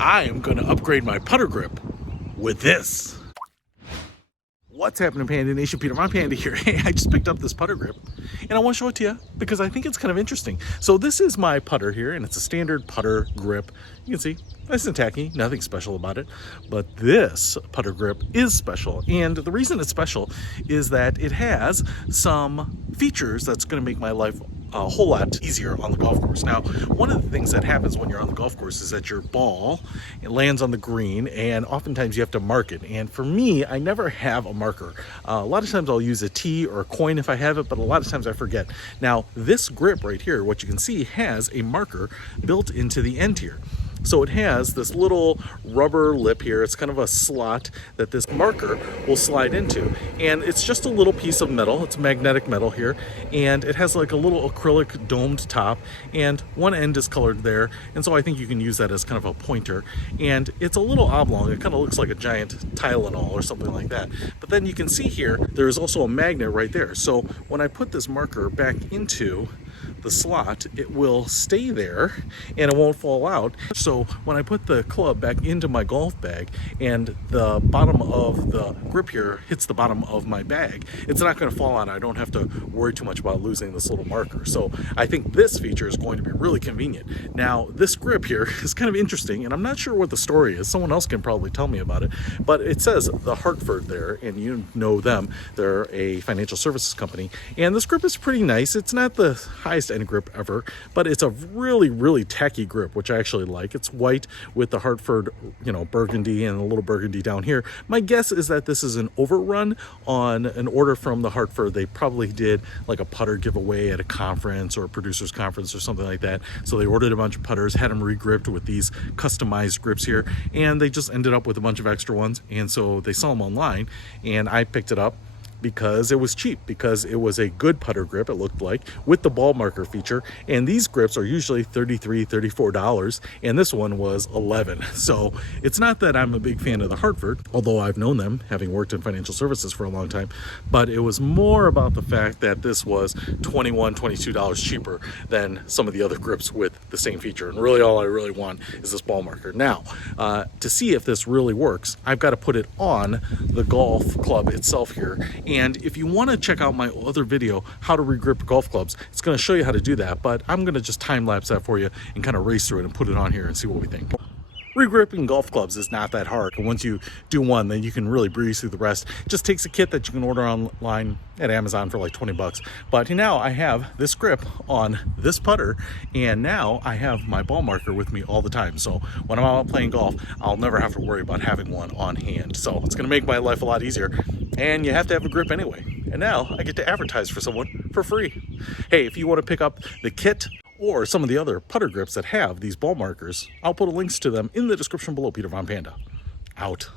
I am going to upgrade my putter grip with this. What's happening, Panda Nation? Peter Von Panda here. Hey, I just picked up this putter grip and I want to show it to you because I think it's kind of interesting. So this is my putter here, and it's a standard putter grip. You can see nice and tacky, nothing special about it. But this putter grip is special, and the reason it's special is that it has some features that's going to make my life a whole lot easier on the golf course. Now, one of the things that happens when you're on the golf course is that your ball, it lands on the green, and oftentimes you have to mark it. And for me, I never have a marker. A lot of times I'll use a tee or a coin if I have it, but a lot of times I forget. Now, this grip right here, what you can see, has a marker built into the end here. So it has this little rubber lip here. It's kind of a slot that this marker will slide into. And it's just a little piece of metal. It's magnetic metal here. And it has like a little acrylic domed top. And one end is colored there. And so I think you can use that as kind of a pointer. And it's a little oblong. It kind of looks like a giant Tylenol or something like that. But then you can see here, there is also a magnet right there. So when I put this marker back into the slot, it will stay there and it won't fall out. So when I put the club back into my golf bag and the bottom of the grip here hits the bottom of my bag, it's not going to fall out. I don't have to worry too much about losing this little marker. So I think this feature is going to be really convenient. Now, this grip here is kind of interesting, and I'm not sure what the story is. Someone else can probably tell me about it, but it says the Hartford there, and you know them. They're a financial services company, and this grip is pretty nice. It's not the highest end grip ever, but it's a really tacky grip, which I actually like. It's white with the Hartford, burgundy and a little burgundy down here. My guess is that this is an overrun on an order from the Hartford. They probably did like a putter giveaway at a conference or a producers conference or something like that. So they ordered a bunch of putters, had them re-gripped with these customized grips here, and they just ended up with a bunch of extra ones. And so they sell them online, and I picked it up because it was cheap, because it was a good putter grip, it looked like, with the ball marker feature. And these grips are usually $33-$34, and this one was $11. So it's not that I'm a big fan of the Hartford, although I've known them, having worked in financial services for a long time, but it was more about the fact that this was $21-$22 cheaper than some of the other grips with the same feature. And really all I really want is this ball marker. Now, to see if this really works, I've got to put it on the golf club itself here. And if you want to check out my other video, how to regrip golf clubs, it's going to show you how to do that, but I'm going to just time lapse that for you and kind of race through it and put it on here and see what we think. Regripping golf clubs is not that hard, and once you do one, then you can really breeze through the rest. It just takes a kit that you can order online at Amazon for like 20 bucks. But now I have this grip on this putter, and now I have my ball marker with me all the time. So when I'm out playing golf, I'll never have to worry about having one on hand. So it's gonna make my life a lot easier, and you have to have a grip anyway. And now I get to advertise for someone for free. Hey, if you want to pick up the kit or some of the other putter grips that have these ball markers, I'll put links to them in the description below. Peter Von Panda, out.